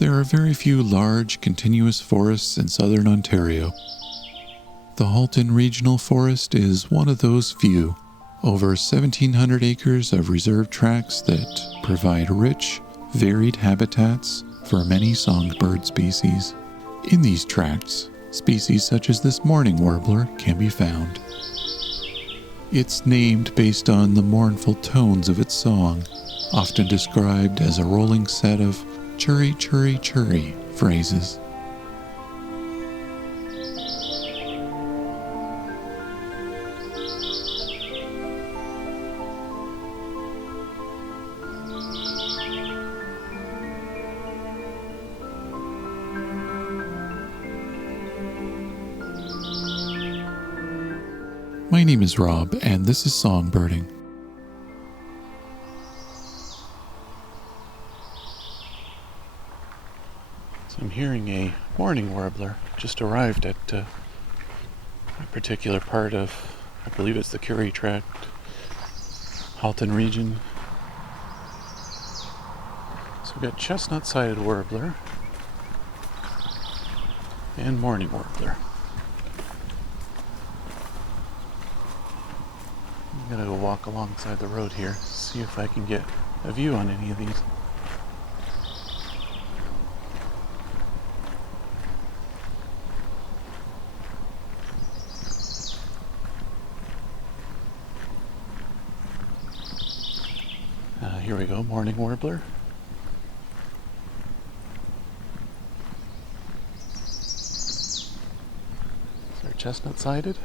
There are very few large, continuous forests in southern Ontario. The Halton Regional Forest is one of those few. Over 1,700 acres of reserved tracts that provide rich, varied habitats for many songbird species. In these tracts, species such as this mourning warbler can be found. It's named based on the mournful tones of its song, often described as a rolling set of churry, churry, churry phrases. My name is Rob, and this is Songbirding. So I'm hearing a mourning warbler. Just arrived at a particular part of, I believe it's the Curie Tract, Halton region. So we've got chestnut-sided warbler and mourning warbler. I'm gonna go walk alongside the road here, see if I can get a view on any of these. Here we go, mourning warbler. They're chestnut-sided.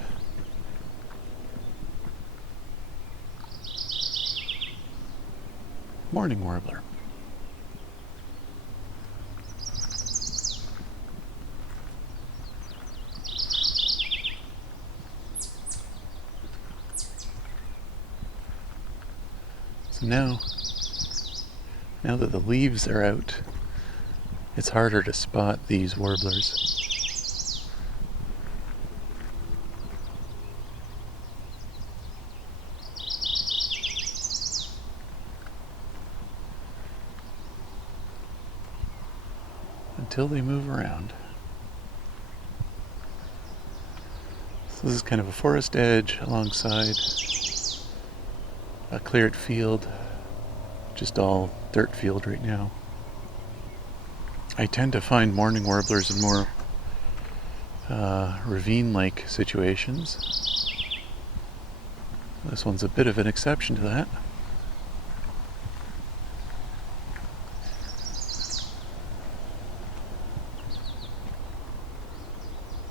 Mourning warbler. So now that the leaves are out, it's harder to spot these warblers. Until they move around. So this is kind of a forest edge alongside a cleared field, just all dirt field right now. I tend to find mourning warblers in more ravine-like situations. This one's a bit of an exception to that.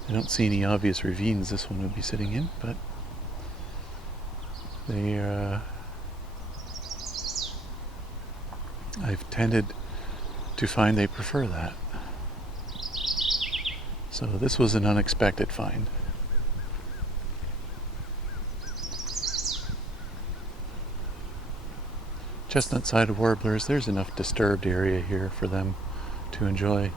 I don't see any obvious ravines this one would be sitting in, but I've tended to find they prefer that. So this was an unexpected find. Chestnut-sided warblers, there's enough disturbed area here for them to enjoy.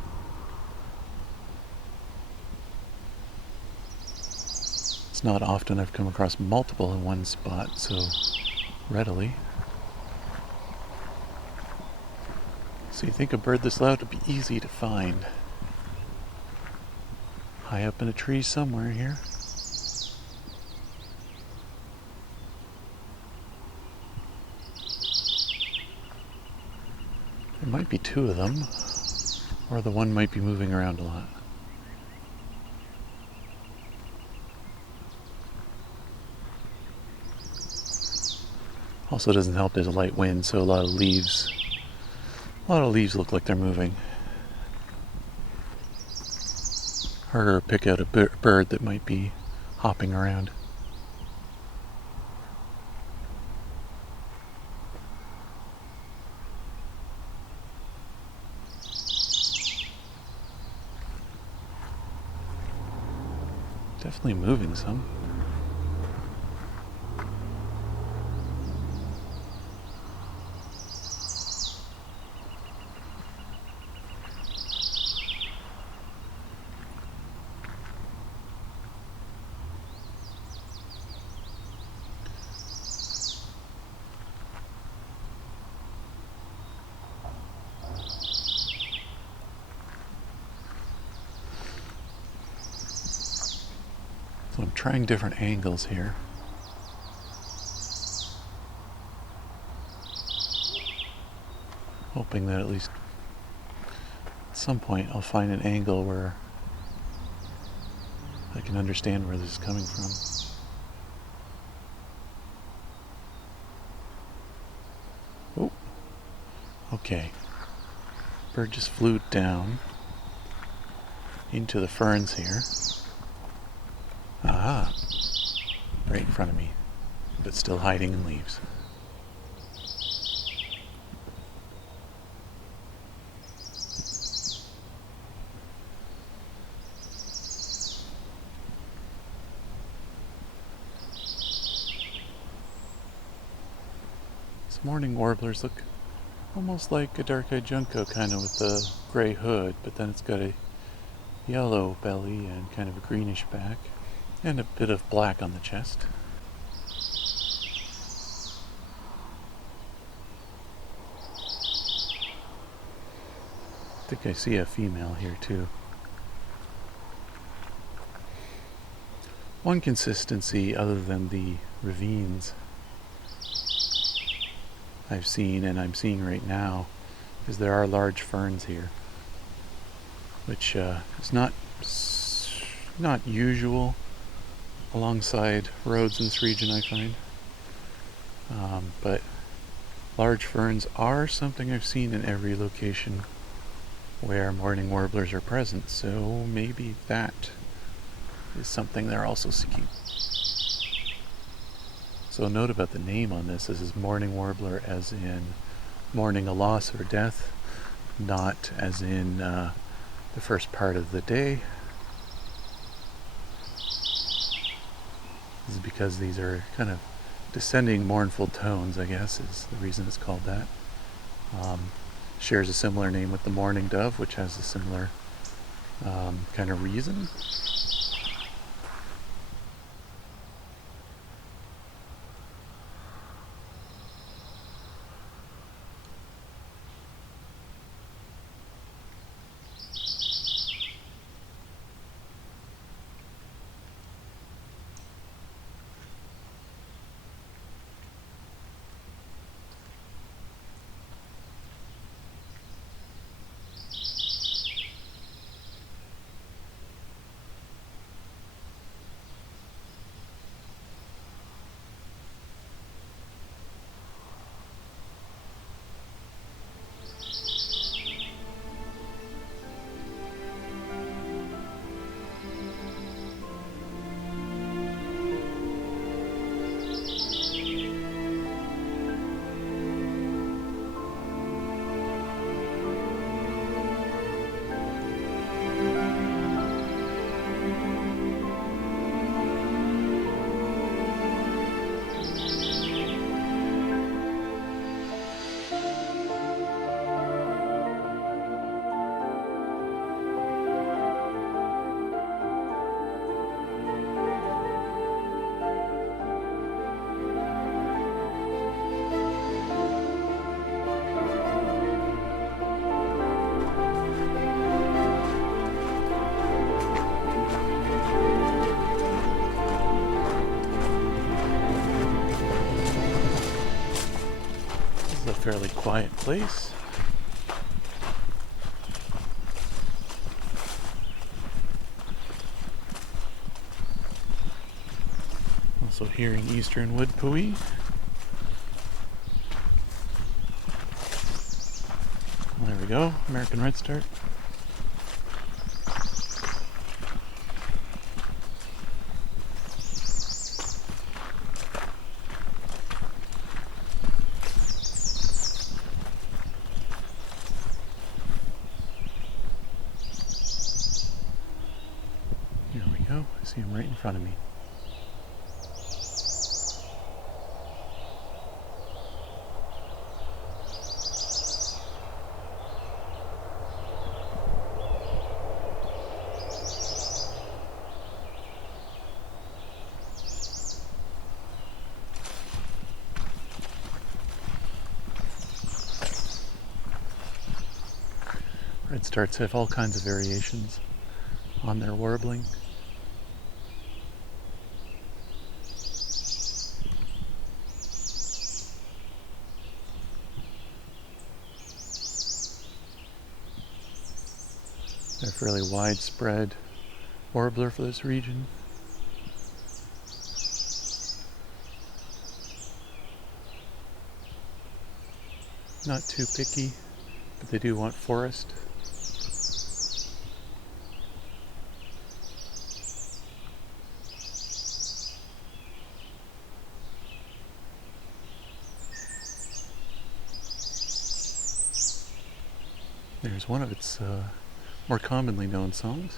It's not often I've come across multiple in one spot so readily. So you think a bird this loud would be easy to find. High up in a tree somewhere here. There might be two of them, or the one might be moving around a lot. Also doesn't help there's a light wind, so a lot of leaves look like they're moving. Harder to pick out a bird that might be hopping around. Definitely moving some. trying different angles here. Hoping that at least at some point I'll find an angle where I can understand where this is coming from. Oh, okay. Bird just flew down into the ferns here. Ah, right in front of me, but still hiding in leaves. These morning warblers look almost like a dark-eyed junco, kind of with the gray hood, but then it's got a yellow belly and kind of a greenish back, and a bit of black on the chest. I think I see a female here too. One consistency other than the ravines I've seen and I'm seeing right now is there are large ferns here, which is not usual alongside roads in this region, I find. But large ferns are something I've seen in every location where morning warblers are present, so maybe that is something they're also seeking. So a note about the name on this is morning warbler as in mourning a loss or death, not as in the first part of the day. This is because these are kind of descending mournful tones, I guess, is the reason it's called that. Shares a similar name with the mourning dove, which has a similar kind of reason. Fairly quiet place. Also hearing eastern wood pewee. There we go, American redstart. Here we go, I see him right in front of me. Redstarts have all kinds of variations on their warbling. They're a fairly widespread warbler for this region. Not too picky, but they do want forest. There's one of its more commonly known songs.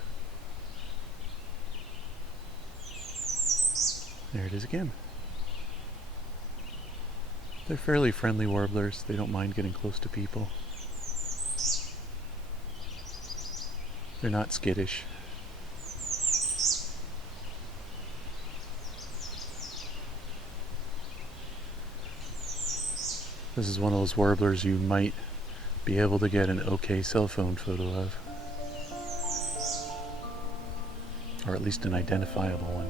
There it is again. They're fairly friendly warblers. They don't mind getting close to people. They're not skittish. This is one of those warblers you might be able to get an okay cell phone photo of. Or at least an identifiable one.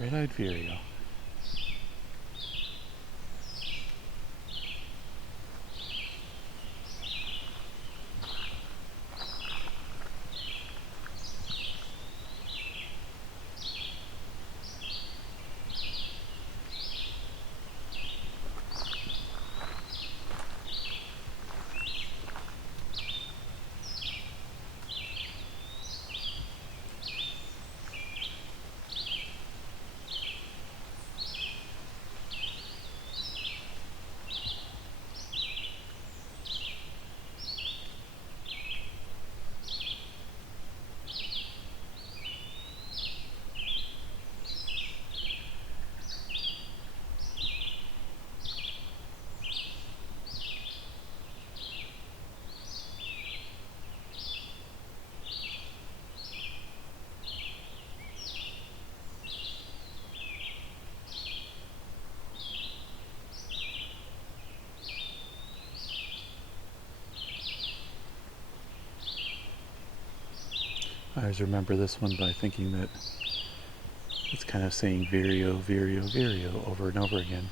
Red-eyed vireo. I always remember this one by thinking that it's kind of saying vireo, vireo, vireo over and over again.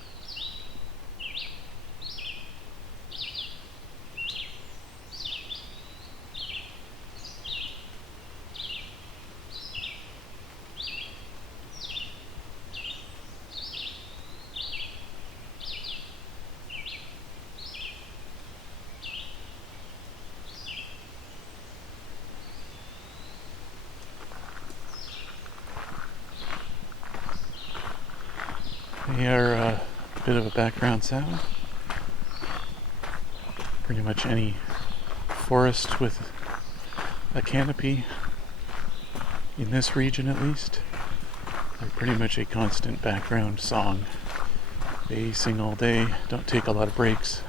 They are a bit of a background sound. Pretty much any forest with a canopy, in this region at least, are pretty much a constant background song. They sing all day, don't take a lot of breaks.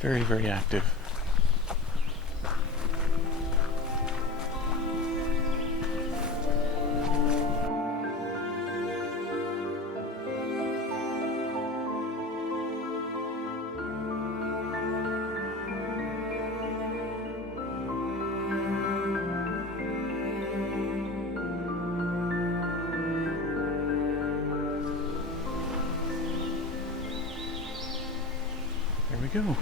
Very, very active. There we go.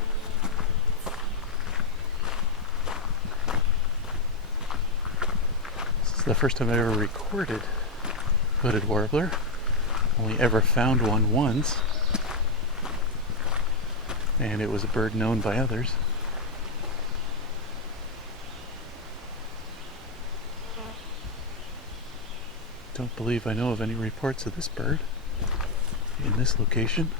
This is the first time I've ever recorded hooded warbler. Only ever found one once, and it was a bird known by others. don't believe I know of any reports of this bird in this location.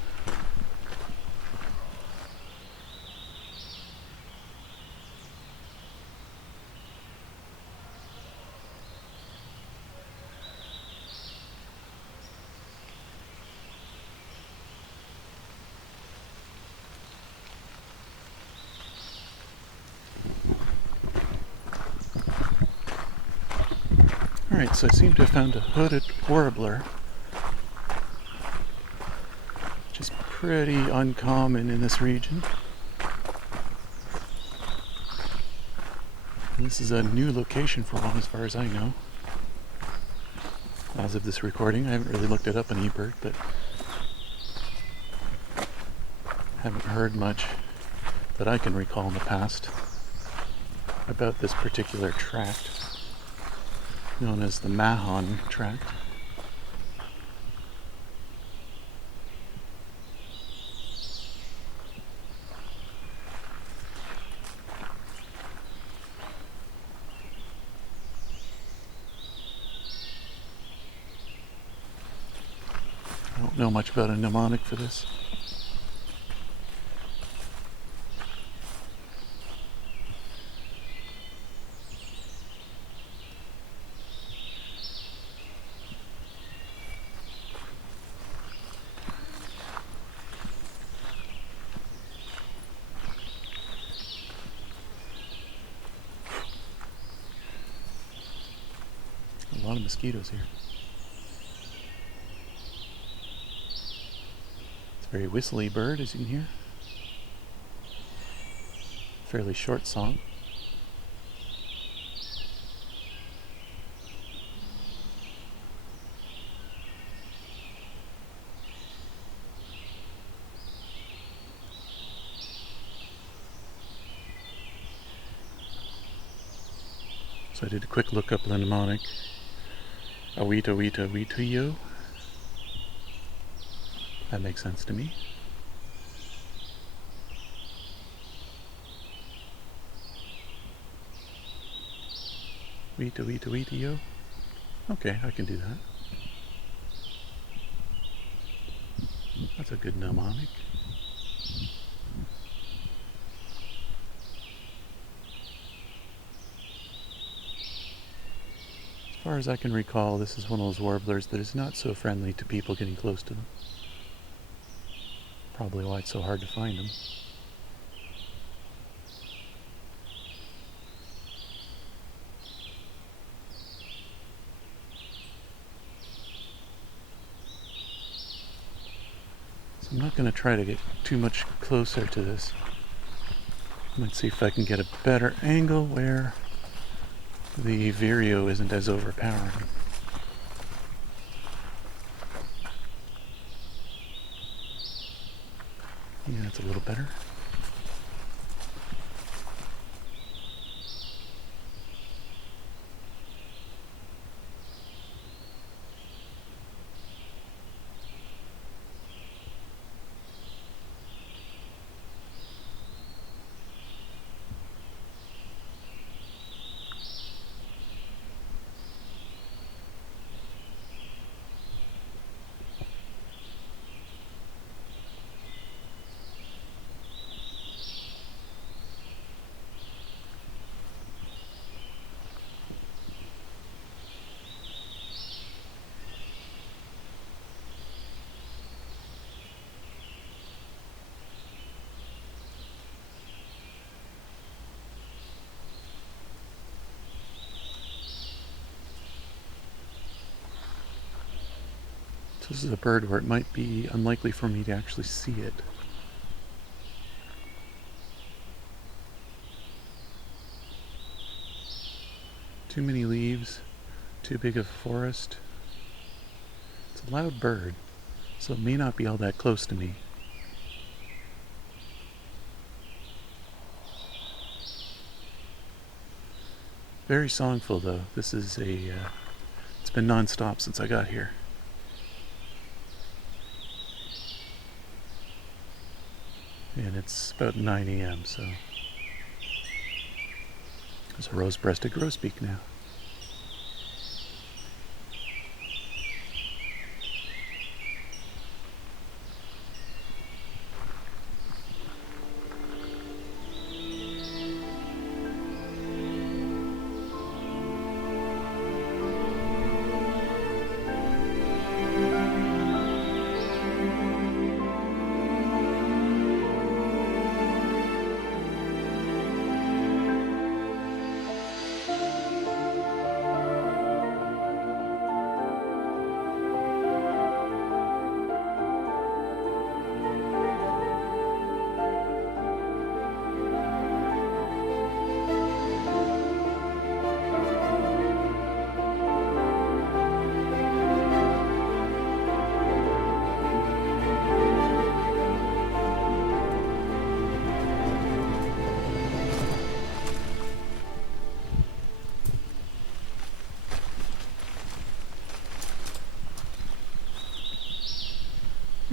Alright, so I seem to have found a hooded warbler, which is pretty uncommon in this region. And this is a new location for one as far as I know. As of this recording, I haven't really looked it up on eBird, but haven't heard much that I can recall in the past about this particular tract, known as the Mahon tract. I don't know much about a mnemonic for this. A lot of mosquitoes here. It's a very whistly bird, as you can hear. Fairly short song. So I did a quick look up the mnemonic. Awita wita wita yo. That makes sense to me. Wita wita wita yo. Okay, I can do that. That's a good mnemonic. As far as I can recall, this is one of those warblers that is not so friendly to people getting close to them. Probably why it's so hard to find them. So I'm not going to try to get too much closer to this. Let's see if I can get a better angle where the vireo isn't as overpowering. Yeah, that's a little better. This is a bird where it might be unlikely for me to actually see it. Too many leaves, too big of a forest. It's a loud bird, so it may not be all that close to me. Very songful though. This is it's been non-stop since I got here. And it's about 9 a.m. so there's a rose-breasted grosbeak now.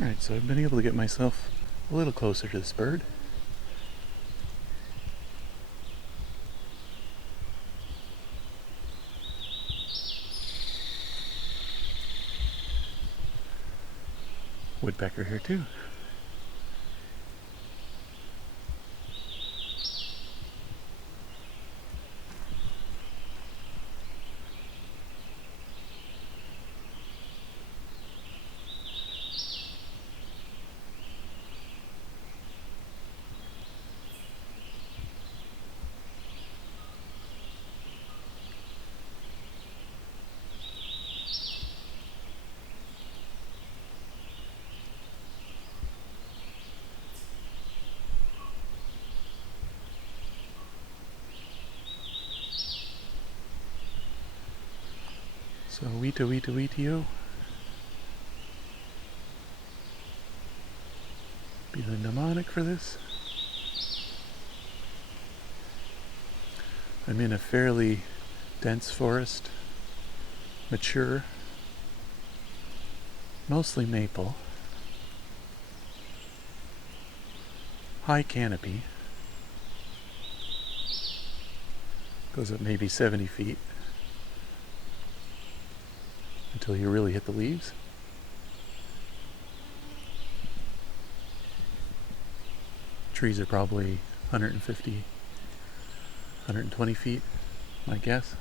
Alright, so I've been able to get myself a little closer to this bird. Woodpecker here too. So Weta Weta Wetio be the mnemonic for this. I'm in a fairly dense forest, mature, mostly maple, high canopy, goes up maybe 70 feet until you really hit the leaves. Trees are probably 150, 120 feet, my guess.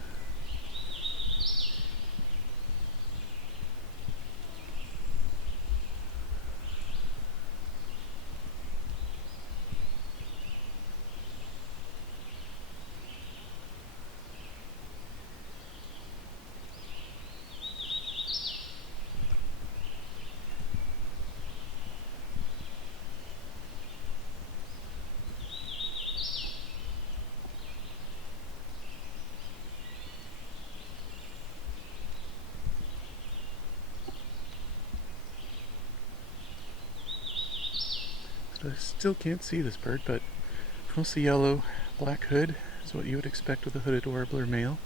I still can't see this bird, but mostly yellow, black hood is what you would expect with a hooded warbler male.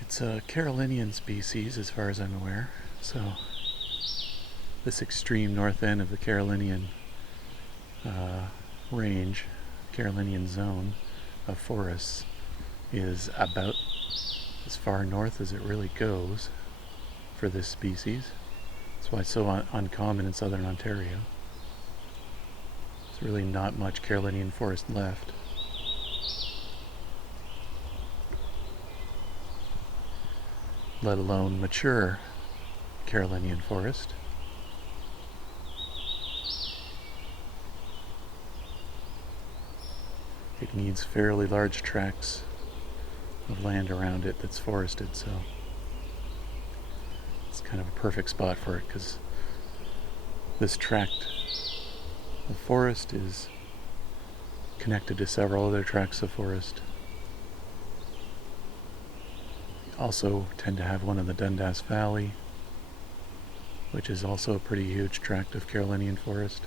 It's a Carolinian species as far as I'm aware, so this extreme north end of the Carolinian range, Carolinian zone of forests is about as far north as it really goes for this species. That's why it's so uncommon in southern Ontario. There's really not much Carolinian forest left. Let alone mature Carolinian forest. It needs fairly large tracts of land around it that's forested, so it's kind of a perfect spot for it because this tract of forest is connected to several other tracts of forest. Also tend to have one in the Dundas Valley, which is also a pretty huge tract of Carolinian forest.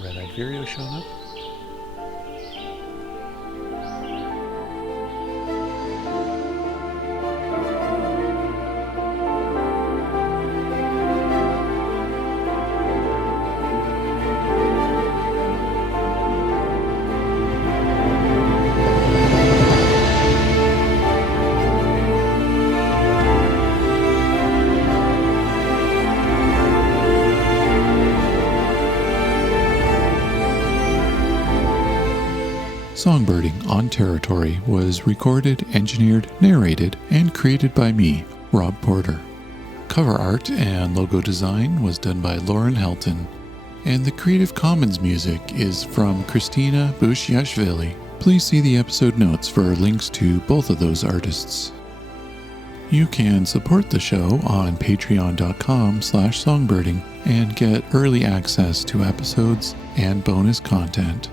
Red-eyed vireo showing up. Songbirding on Territory was recorded, engineered, narrated, and created by me, Rob Porter. Cover art and logo design was done by Lauren Halton, and the Creative Commons music is from Christina Bushiashvili. Please see the episode notes for links to both of those artists. You can support the show on patreon.com/songbirding and get early access to episodes and bonus content.